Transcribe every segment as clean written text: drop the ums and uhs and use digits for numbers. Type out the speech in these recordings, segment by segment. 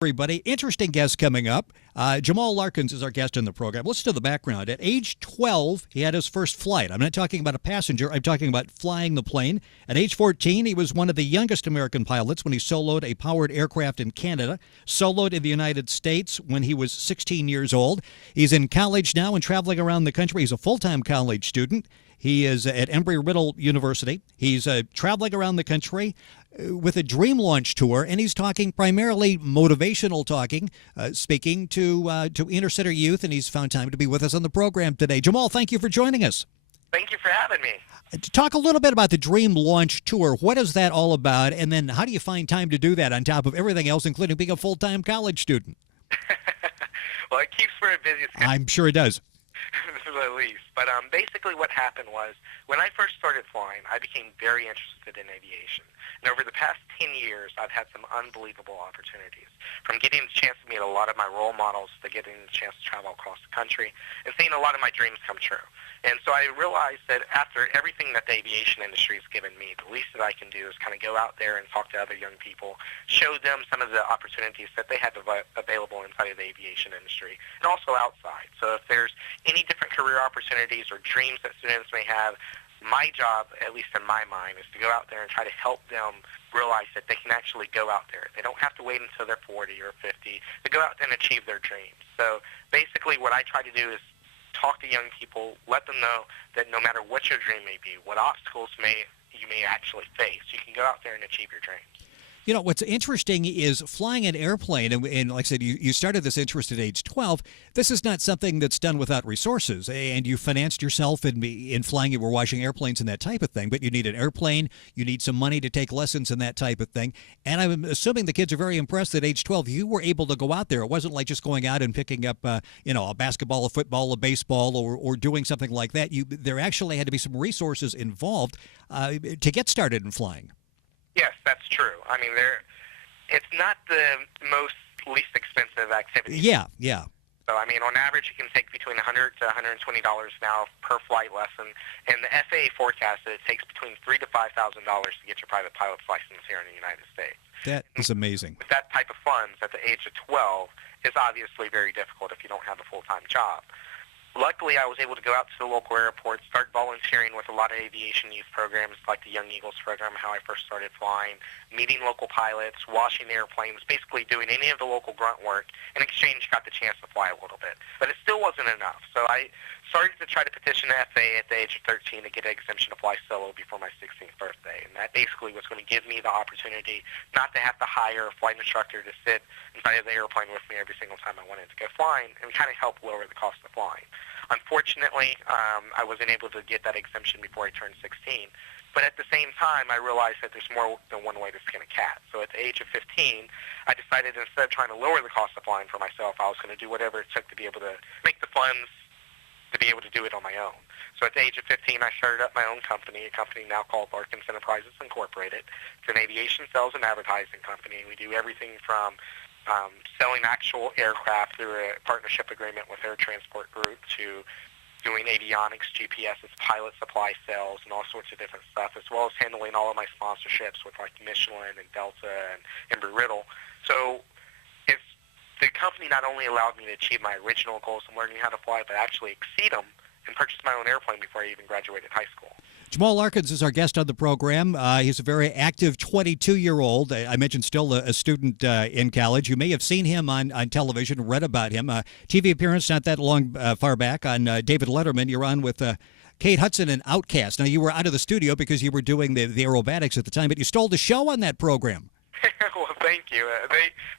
Everybody, interesting guest coming up. Jamal Larkins is our guest in the program. Listen to the background. At age 12, he had his first flight. I'm not talking about a passenger. I'm talking about flying the plane. At age 14, he was one of the youngest American pilots when he soloed a powered aircraft in Canada, soloed in the United States when he was 16 years old. He's in college now and traveling around the country. He's a full-time college student. He is at Embry-Riddle University. He's traveling around the country with a dream launch tour, and he's talking primarily motivational talking, speaking to inner city youth, and he's found time to be with us on the program today. Jamal, thank you for joining us. Thank you for having me. Talk a little bit about the Dream Launch Tour. What is that all about, and then how do you find time to do that on top of everything else, including being a full-time college student? Well, it keeps me busy. I'm sure it does. At least. But basically what happened was when I first started flying, I became very interested in aviation. And over the past 10 years, I've had some unbelievable opportunities. From getting the chance to meet a lot of my role models to getting the chance to travel across the country and seeing a lot of my dreams come true. And so I realized that after everything that the aviation industry has given me, the least that I can do is kind of go out there and talk to other young people, show them some of the opportunities that they have available inside of the aviation industry and also outside. So if there's any different career opportunities or dreams that students may have, my job, at least in my mind, is to go out there and try to help them realize that they can actually go out there. They don't have to wait until they're 40 or 50 to go out there and achieve their dreams. So basically what I try to do is talk to young people, let them know that no matter what your dream may be, what obstacles you may actually face, you can go out there and achieve your dreams. You know, what's interesting is flying an airplane, and like I said, you started this interest at age 12. This is not something that's done without resources, and you financed yourself in flying. You were washing airplanes and that type of thing, but you need an airplane, you need some money to take lessons and that type of thing. And I'm assuming the kids are very impressed that at age 12 you were able to go out there. It wasn't like just going out and picking up, a basketball, a football, a baseball, or doing something like that. There actually had to be some resources involved to get started in flying. Yes, that's true. I mean, it's not the least expensive activity. Yeah. So, I mean, on average, it can take between $100 to $120 now per flight lesson. And the FAA forecasts that it takes between $3,000 to $5,000 to get your private pilot's license here in the United States. That is amazing. With that type of funds at the age of 12, it's obviously very difficult if you don't have a full-time job. Luckily, I was able to go out to the local airport, start volunteering with a lot of aviation youth programs like the Young Eagles program, how I first started flying, meeting local pilots, washing airplanes, basically doing any of the local grunt work. In exchange, got the chance to fly a little bit. But it still wasn't enough. So I started to try to petition the FAA at the age of 13 to get an exemption to fly solo before my 16th birthday. And that basically was going to give me the opportunity not to have to hire a flight instructor to sit inside of the airplane with me every single time I wanted to go flying and kind of help lower the cost of flying. Unfortunately, I wasn't able to get that exemption before I turned 16. But at the same time, I realized that there's more than one way to skin a cat. So at the age of 15, I decided instead of trying to lower the cost of flying for myself, I was going to do whatever it took to be able to make the funds to be able to do it on my own. So at the age of 15, I started up my own company, a company now called Larkins Enterprises Incorporated. It's an aviation sales and advertising company. We do everything from selling actual aircraft through a partnership agreement with Air Transport Group to doing avionics, GPSs, pilot supply sales, and all sorts of different stuff, as well as handling all of my sponsorships with like Michelin and Delta and Embry-Riddle. So the company not only allowed me to achieve my original goals of learning how to fly, but actually exceed them and purchase my own airplane before I even graduated high school. Jamal Larkins is our guest on the program. He's a very active 22-year-old. I mentioned still a student in college. You may have seen him on television, read about him. TV appearance not that long far back on David Letterman. You're on with Kate Hudson and Outkast. Now, you were out of the studio because you were doing the aerobatics at the time, but you stole the show on that program. Well, thank you.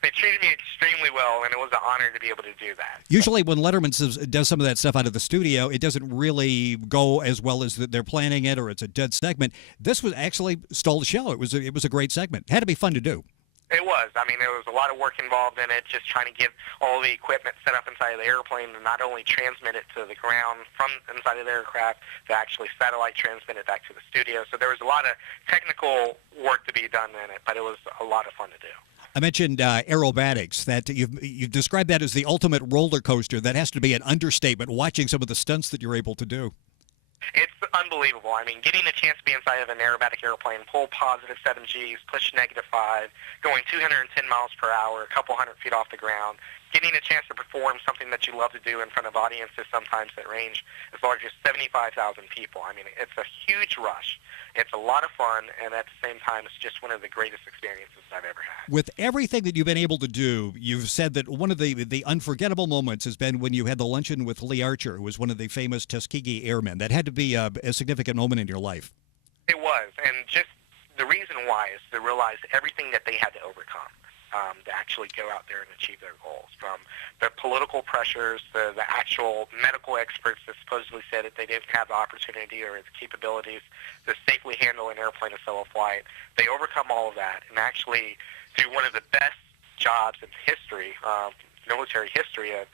They treated me extremely well, and it was an honor to be able to do that. Usually when Letterman does some of that stuff out of the studio, it doesn't really go as well as they're planning it, or it's a dead segment. This was actually stole the show. It was a great segment. It had to be fun to do. It was. I mean, there was a lot of work involved in it, just trying to get all the equipment set up inside of the airplane and not only transmit it to the ground from inside of the aircraft, to actually satellite transmit it back to the studio. So there was a lot of technical work to be done in it, but it was a lot of fun to do. I mentioned aerobatics, that you've described that as the ultimate roller coaster. That has to be an understatement, watching some of the stunts that you're able to do. It's unbelievable. I mean, getting a chance to be inside of an aerobatic airplane, pull positive 7Gs, push negative 5, going 210 miles per hour, a couple hundred feet off the ground, getting a chance to perform something that you love to do in front of audiences sometimes that range as large as 75,000 people. I mean, it's a huge rush. It's a lot of fun, and at the same time, it's just one of the greatest experiences I've ever had. With everything that you've been able to do, you've said that one of the unforgettable moments has been when you had the luncheon with Lee Archer, who was one of the famous Tuskegee Airmen. That had to be a significant moment in your life. It was, and just the reason why is to realize everything that they had to overcome to actually go out there and achieve their goals, from the political pressures, the actual medical experts that supposedly said that they didn't have the opportunity or the capabilities to safely handle an airplane in solo flight. They overcome all of that and actually do one of the best jobs in history, military history, of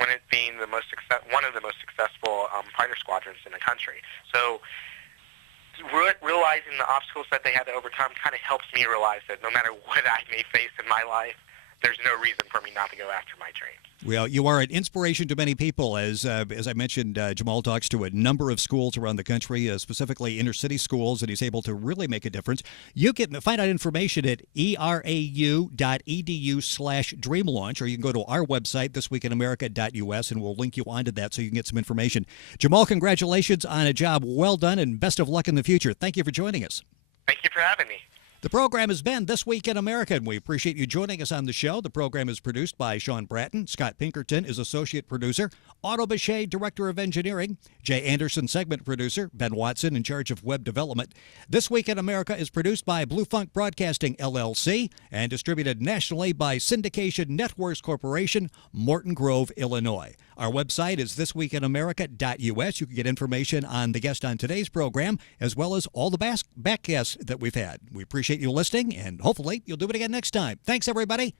when it being one of the most successful fighter squadrons in the country. So realizing the obstacles that they had to overcome kind of helps me realize that no matter what I may face in my life, there's no reason for me not to go after my dreams. Well, you are an inspiration to many people. As I mentioned, Jamal talks to a number of schools around the country, specifically inner-city schools, and he's able to really make a difference. You can find out information at erau.edu/dreamlaunch, or you can go to our website, thisweekinamerica.us, and we'll link you onto that so you can get some information. Jamal, congratulations on a job well done, and best of luck in the future. Thank you for joining us. Thank you for having me. The program has been This Week in America, and we appreciate you joining us on the show. The program is produced by Sean Bratton. Scott Pinkerton is associate producer. Otto Bechet, director of engineering. Jay Anderson, segment producer. Ben Watson, in charge of web development. This Week in America is produced by Blue Funk Broadcasting, LLC, and distributed nationally by Syndication Networks Corporation, Morton Grove, Illinois. Our website is thisweekinamerica.us. You can get information on the guest on today's program, as well as all the back guests that we've had. We appreciate you listening, and hopefully you'll do it again next time. Thanks, everybody.